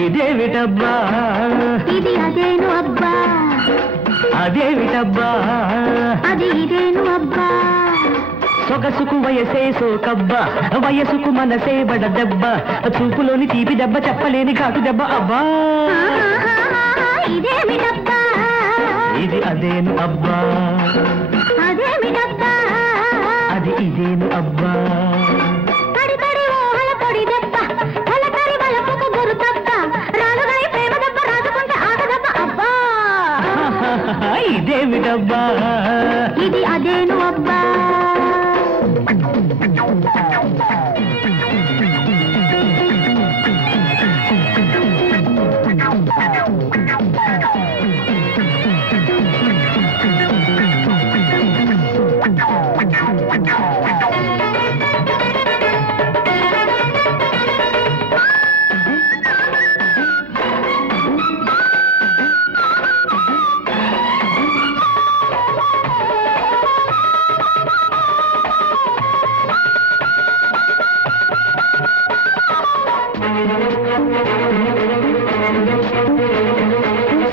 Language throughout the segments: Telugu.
ఇదేమిటబ్బా ఇది అదేను అబ్బా అదేమిటబ్బా అది ఇదేను అబ్బా సొగసుకు వయసే సోకబ్బా వయసుకు మనసే బడ దెబ్బ చూపులోని తీపి దెబ్బ చెప్పలేని ఘాటు దెబ్బ అబ్బా ఇదేమిటబ్బా ఇది అదేను అబ్బా అదేమిటబ్బా అది ఇదేను అబ్బా తడి తడి ఊహల పొడి దెబ్బ తలతరి వలపుకు గురు దెబ్బ రాలుగాయ ప్రేమ దెబ్బ రాజుకుంటే ఆట దెబ్బ అబ్బా ఇదేమిటబ్బా ఇది అదేను అబ్బా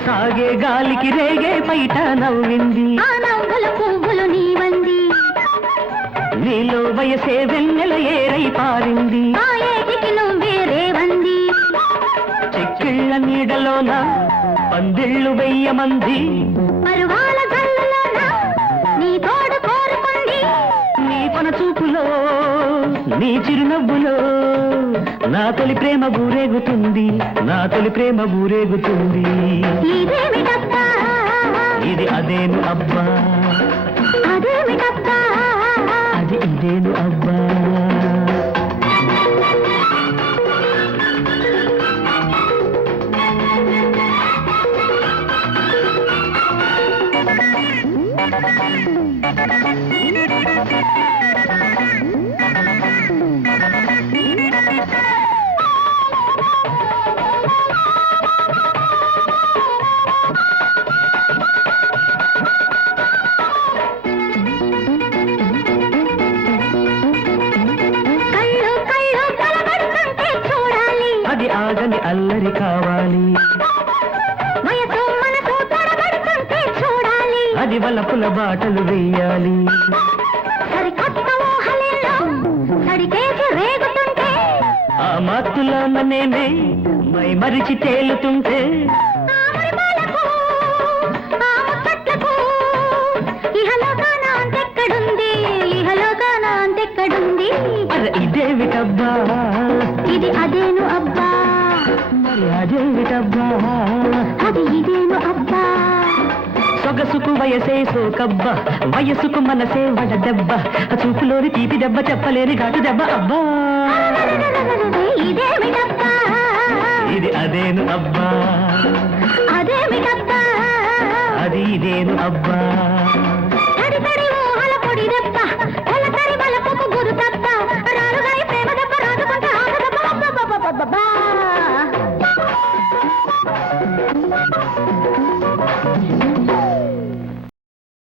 సాగే గాలికి రేగే పైట నవ్వింది ఆ నవ్వుల పువ్వులు నీవంది నీలో వయసే వెన్నెల ఏరై పారింది ఆ ఏటికి నువ్వే రేవంది చెక్కిళ్ళ నీడలోన పందిళ్ళు వెయ్యమంది పరువాల జల్లులోన నీ తోడు కోరుకుంది నీ పన చూపులో నీ చిరునవ్వులో నా తొలి ప్రేమ ఊరేగుతుంది నా తొలి ప్రేమ ఊరేగుతుంది ఇదేమిటబ్బా ఇది అదేను అబ్బా అదేమిటబ్బా అది ఇదేను అబ్బా కళ్ళు కళ్ళు కలబడుతుంటే చూడాలి అది ఆగని అల్లరి కావాలి వయసు మనసు తడబడుతుంటే చూడాలి అది వలపుల బాటలు వేయాలి సరికొత్త ఊహలెల్లో సడికేసి రేగుతుంటే ఆ మత్తులోన నేనే మై మరిచి తేలుతుంటే ఆ మురిపాలకు, ఆ ముచ్చట్లకు ఇహలోకాన అంతెక్కడుంది ఇహలోకాన అంతెక్కడుంది అరే ఇదేమిటబ్బా ఇది అదేను అబ్బా మరి అదేమిటబ్బా అది ఇదేను అబ్బా సొగసుకు వయసే సోకబ్బా వయసుకు మనసే వడ దెబ్బ చూపులోని తీపి దెబ్బ చెప్పలేని ఘాటు దెబ్బ అబ్బా ఇదేమిటబ్బా ఇది అదేను అబ్బా అదేమిటబ్బా అది ఇదేను అబ్బా తడి తడి ఊహల పొడి దెబ్బ తలతరి వలపుకు గురు దెబ్బ రాలుగాయ ప్రేమ దెబ్బ రాజుకుంటే ఆట దెబ్బ అబ్బబ్బబ్బబ్బబ్బా